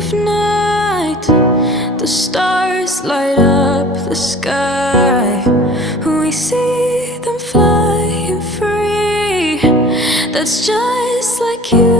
of night, the stars light up the sky. We see them flying free. That's just like you.